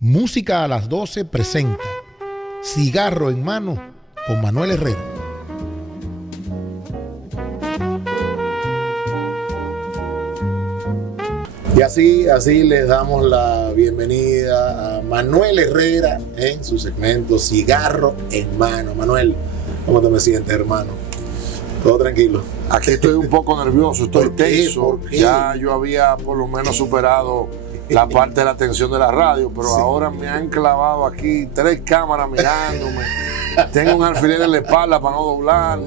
Música a las 12 presenta Cigarro en Mano con Manuel Herrera. Y así les damos la bienvenida a Manuel Herrera en su segmento Cigarro en Mano. Manuel, ¿cómo te me sientes, hermano? ¿Todo tranquilo? Aquí estoy un poco nervioso, estoy tenso. ¿Por qué? Ya yo había por lo menos superado la parte de la tensión de la radio, pero Sí. ahora me han clavado aquí 3 cámaras mirándome. Tengo un alfiler en la espalda para no doblar.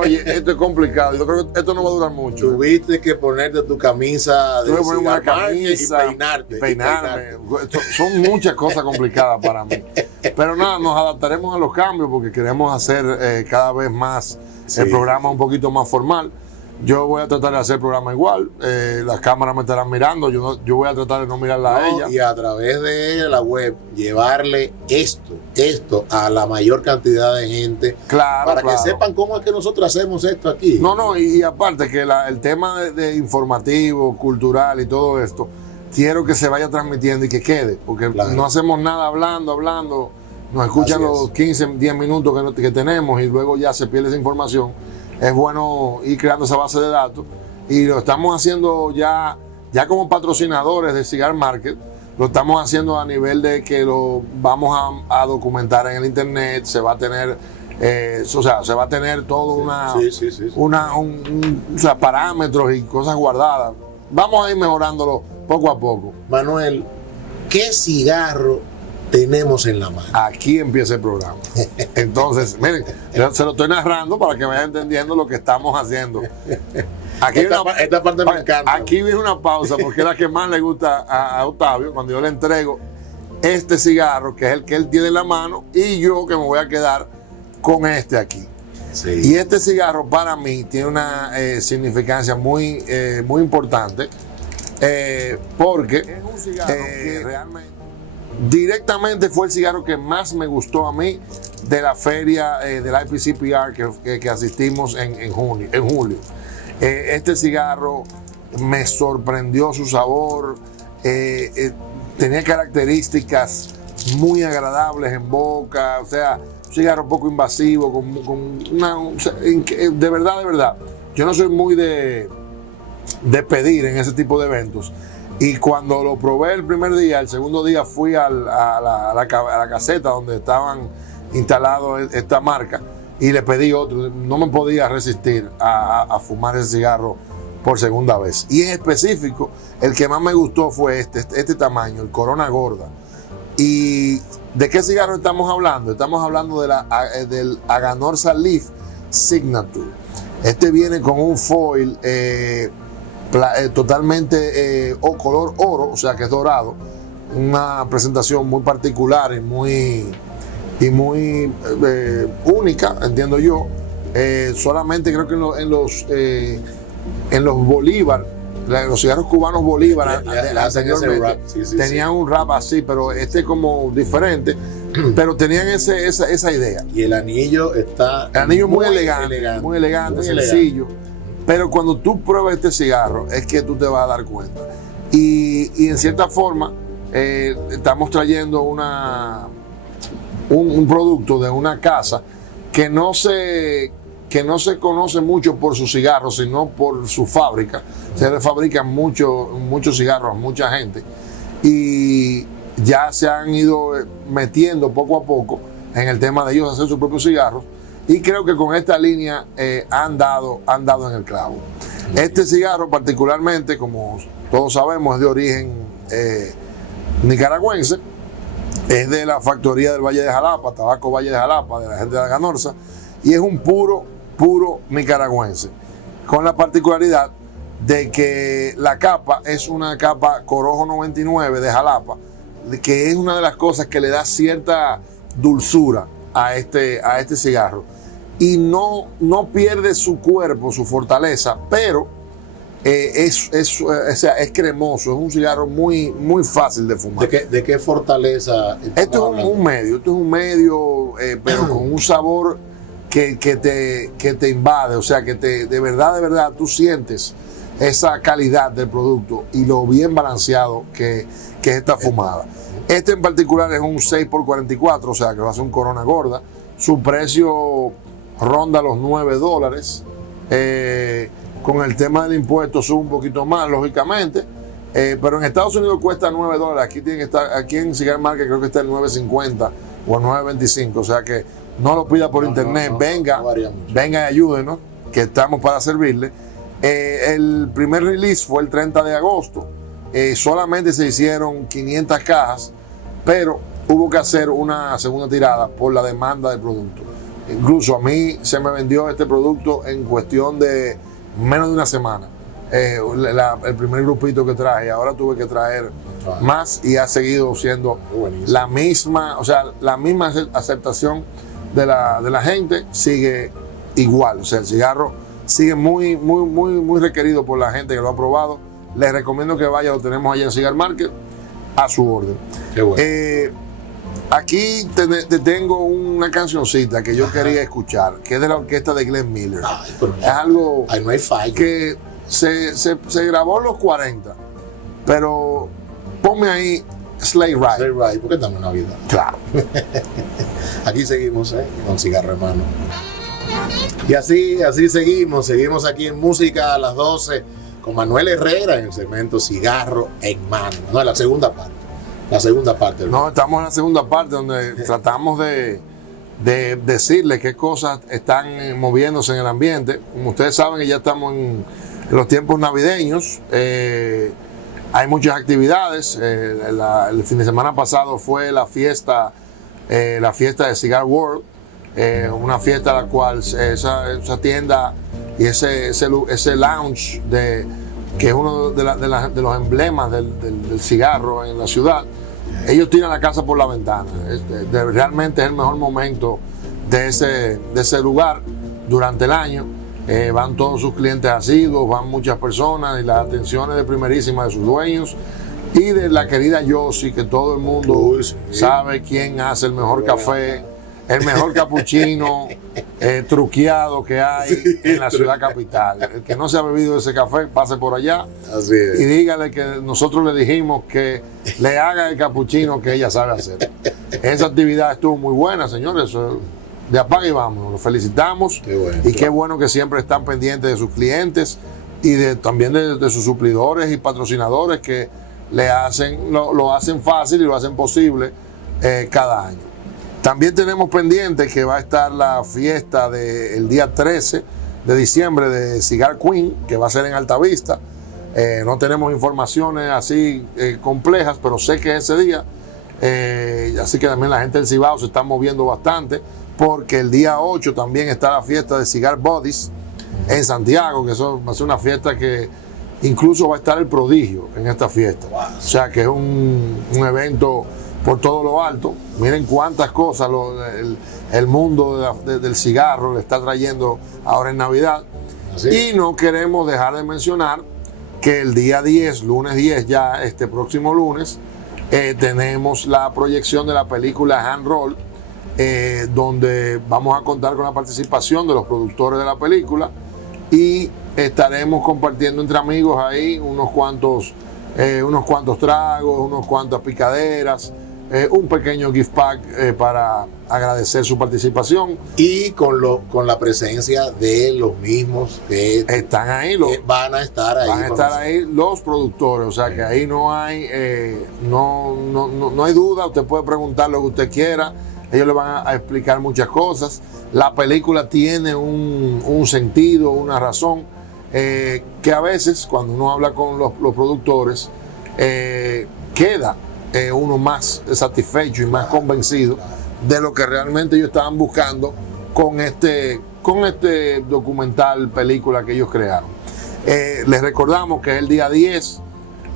Oye, esto es complicado. Yo creo que esto no va a durar mucho. Tuviste que ponerte tu camisa de Tuve que ponerme una cigarro camisa y peinarme. Son muchas cosas complicadas para mí. Pero nada, nos adaptaremos a los cambios porque queremos hacer cada vez más Sí. el programa un poquito más formal. Yo voy a tratar de hacer el programa igual. Las cámaras me estarán mirando. Yo voy a tratar de no mirarla a ella. Y a través de la web llevarle esto a la mayor cantidad de gente, Claro, para claro. que sepan cómo es que nosotros hacemos esto aquí. No, y aparte que el tema de informativo, cultural y todo esto, quiero que se vaya transmitiendo y que quede, porque Claro. no hacemos nada hablando, nos escuchan Así es. los 15, 10 minutos que tenemos y luego ya se pierde esa información. Es bueno ir creando esa base de datos y lo estamos haciendo ya como patrocinadores de Cigar Market. Lo estamos haciendo a nivel de que lo vamos a documentar en el internet. Se va a tener, se va a tener todo Sí. parámetros y cosas guardadas. Vamos a ir mejorándolo poco a poco. Manuel, ¿qué cigarro tenemos en la mano? Aquí empieza el programa. Entonces, miren, se lo estoy narrando para que vayan entendiendo lo que estamos haciendo. Aquí Esta parte me encanta. Aquí viene una pausa porque es la que más le gusta a Octavio cuando yo le entrego este cigarro, que es el que él tiene en la mano, y yo que me voy a quedar con este aquí. Sí. Y este cigarro para mí tiene una significancia muy importante porque es un cigarro que realmente directamente fue el cigarro que más me gustó a mí de la feria del IPCPR que asistimos en julio. Este cigarro me sorprendió su sabor, tenía características muy agradables en boca, o sea, un cigarro poco invasivo, de verdad. Yo no soy muy de pedir en ese tipo de eventos. Y cuando lo probé el primer día, el segundo día fui a la caseta donde estaban instalados esta marca y le pedí otro. No me podía resistir a fumar ese cigarro por segunda vez. Y en específico, el que más me gustó fue este tamaño, el Corona Gorda. ¿Y de qué cigarro estamos hablando? Estamos hablando del Aganorsa Leaf Signature. Este viene con un foil totalmente color oro, o sea que es dorado, una presentación muy particular y muy única, entiendo yo. Solamente creo que en los Bolívar, los cigarros cubanos Bolívar Le hacen ese wrap, sí. tenían un wrap así, pero este como diferente, pero tenían esa idea. Y el anillo está El anillo muy elegante, sencillo. Pero cuando tú pruebas este cigarro es que tú te vas a dar cuenta. Y en cierta forma estamos trayendo un producto de una casa que no se conoce mucho por sus cigarros, sino por su fábrica. Se le fabrican muchos cigarros a mucha gente. Y ya se han ido metiendo poco a poco en el tema de ellos hacer sus propios cigarros. Y creo que con esta línea han dado en el clavo. Este cigarro particularmente, como todos sabemos, es de origen nicaragüense. Es de la factoría del Valle de Jalapa, Tabaco Valle de Jalapa, de la gente de Aganorsa. Y es un puro nicaragüense. Con la particularidad de que la capa es una capa Corojo 99 de Jalapa, que es una de las cosas que le da cierta dulzura a este cigarro. Y no pierde su cuerpo, su fortaleza, pero es cremoso, es un cigarro muy fácil de fumar. ¿De qué fortaleza? Esto es un medio, pero con un sabor que te invade, o sea, que de verdad tú sientes esa calidad del producto y lo bien balanceado que es esta fumada. Este en particular es un 6x44, o sea que va a ser un Corona gorda. Su precio ronda los $9. Con el tema del impuesto sube un poquito más, lógicamente. Pero en Estados Unidos cuesta $9. Aquí tiene que estar, aquí en Cigar Market creo que está el 9.50 o el 9.25. O sea que no lo pida por internet, venga y ayúdenos, que estamos para servirle. El primer release fue el 30 de agosto. Solamente se hicieron 500 cajas, pero hubo que hacer una segunda tirada por la demanda del producto. Incluso a mí se me vendió este producto en cuestión de menos de una semana. El primer grupito que traje, ahora tuve que traer más y ha seguido siendo la misma, o sea, la misma aceptación de la gente sigue igual. O sea, el cigarro sigue muy requerido por la gente que lo ha probado. Les recomiendo que vaya, lo tenemos allá en Cigar Market a su orden. Qué bueno. Aquí te tengo una cancioncita que yo quería escuchar, que es de la orquesta de Glenn Miller. Ay, pero es algo ahí no hay fallo. Que se grabó en los 40, pero ponme ahí Sleigh Ride. Sleigh Ride, porque estamos en Navidad. Claro. Aquí seguimos, con Cigarro Hermano. Y así seguimos aquí en Música a las 12 con Manuel Herrera en el segmento Cigarro en Mano. No, la segunda parte. No, estamos en la segunda parte donde tratamos de decirles qué cosas están moviéndose en el ambiente. Como ustedes saben que ya estamos en los tiempos navideños, hay muchas actividades. El fin de semana pasado fue la fiesta de Cigar World, una fiesta a la cual esa tienda y ese lounge que es uno de los emblemas del cigarro en la ciudad. Ellos tiran la casa por la ventana. Realmente es el mejor momento de ese lugar durante el año. Van todos sus clientes asiduos, van muchas personas y las atenciones de primerísima de sus dueños y de la querida Yossi, que todo el mundo sabe quién hace el mejor café, el mejor capuchino truqueado que hay en la ciudad capital. El que no se ha bebido ese café, pase por allá y dígale que nosotros le dijimos que le haga el capuchino que ella sabe hacer. Esa actividad estuvo muy buena, señores. De apaga y vámonos. Los felicitamos. Qué bueno que siempre están pendientes de sus clientes y también de sus suplidores y patrocinadores que lo hacen fácil y lo hacen posible cada año. También tenemos pendiente que va a estar la fiesta del día 13 de diciembre de Cigar Queen, que va a ser en Altavista. No tenemos informaciones así complejas, pero sé que ese día, así que también la gente del Cibao se está moviendo bastante, porque el día 8 también está la fiesta de Cigar Buddies en Santiago, que eso va a ser una fiesta que incluso va a estar el Prodigio en esta fiesta. O sea que es un evento por todo lo alto. Miren cuántas cosas el mundo del cigarro le está trayendo ahora en Navidad. Y no queremos dejar de mencionar que el día 10, lunes 10, ya este próximo lunes, tenemos la proyección de la película Hand Roll, donde vamos a contar con la participación de los productores de la película y estaremos compartiendo entre amigos ahí unos cuantos tragos, unos cuantas picaderas, un pequeño gift pack para agradecer su participación. Y con la presencia de los mismos que están ahí, van a estar ahí los productores. O sea que ahí no hay duda. Usted puede preguntar lo que usted quiera. Ellos le van a explicar muchas cosas. La película tiene un sentido, una razón, que a veces cuando uno habla con los productores queda uno más satisfecho y más convencido de lo que realmente ellos estaban buscando con este documental, película que ellos crearon. Les recordamos que es el día 10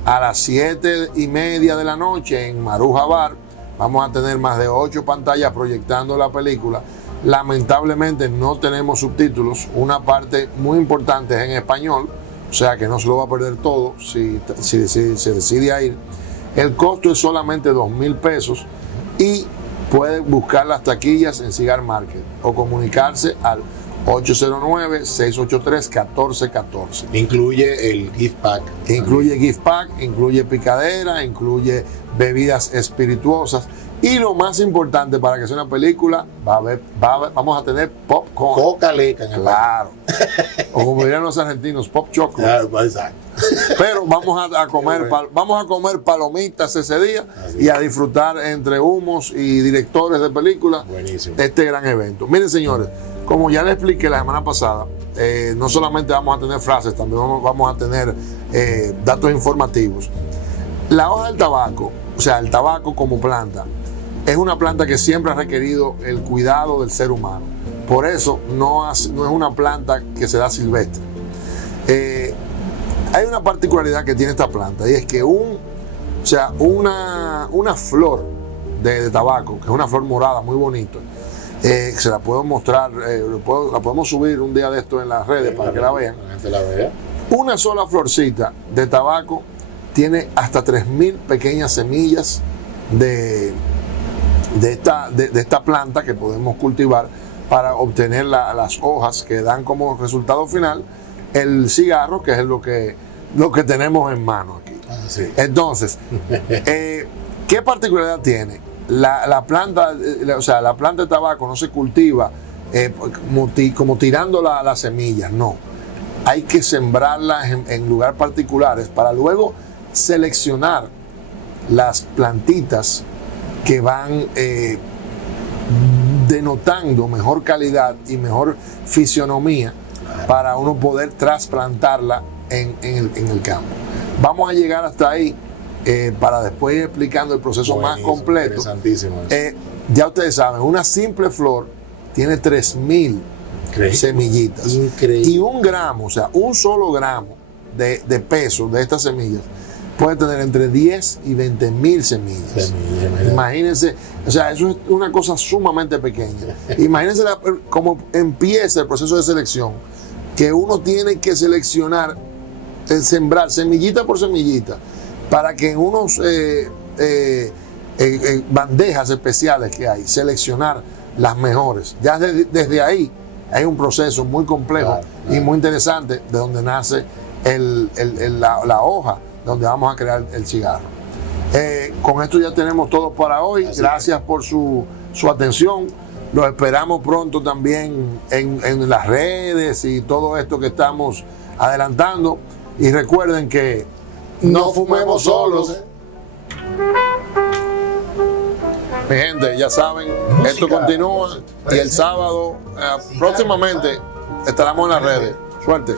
a las 7:30 de la noche en Maruja Bar. Vamos a tener más de 8 pantallas proyectando la película. Lamentablemente no tenemos subtítulos. Una parte muy importante es en español, o sea que no se lo va a perder todo si se decide a ir. El costo es solamente $2,000 y puede buscar las taquillas en Cigar Market o comunicarse al 809-683-1414. Incluye el gift pack. Incluye gift pack, incluye picadera, incluye bebidas espirituosas. Y lo más importante para que sea una película, vamos a tener popcorn. Coca leca en el Claro. O como dirían los argentinos, pop chocolate. Claro, exacto. Pero vamos a comer palomitas ese día y a disfrutar entre humos y directores de películas Buenísimo. este gran evento. Miren, señores, como ya les expliqué la semana pasada, no solamente vamos a tener frases, también vamos a tener datos informativos. La hoja del tabaco, o sea, el tabaco como planta, es una planta que siempre ha requerido el cuidado del ser humano. Por eso no es una planta que se da silvestre. Hay una particularidad que tiene esta planta, y es que una flor de tabaco, que es una flor morada muy bonita, se la puedo mostrar, la podemos subir un día de esto en las redes para que la vean. La gente la vea. Una sola florcita de tabaco tiene hasta 3000 pequeñas semillas de esta planta que podemos cultivar para obtener las hojas que dan como resultado final el cigarro, que es lo que tenemos en mano aquí. Sí. Entonces, ¿qué particularidad tiene? La planta de tabaco no se cultiva como tirando las semillas, no. Hay que sembrarlas en lugares particulares para luego seleccionar las plantitas que van denotando mejor calidad y mejor fisionomía para uno poder trasplantarla en el campo. Vamos a llegar hasta ahí para después ir explicando el proceso más completo. Interesantísimo eso. Ya ustedes saben, una simple flor tiene 3000 semillitas. Increíble. Y 1 gramo, o sea, un solo gramo de peso de estas semillas puede tener entre 10 y 20.000 semillas. Imagínense, o sea, eso es una cosa sumamente pequeña. Imagínense cómo empieza el proceso de selección, que uno tiene que seleccionar, sembrar semillita por semillita, para que en unos bandejas especiales que hay, seleccionar las mejores. Ya desde ahí hay un proceso muy complejo y muy interesante de donde nace la hoja donde vamos a crear el cigarro. Con esto ya tenemos todo para hoy. Gracias por su atención. Los esperamos pronto también en las redes y todo esto que estamos adelantando. Y recuerden que no fumemos solos. Mi gente, ya saben, esto continúa y el sábado próximamente estaremos en las redes. Suerte.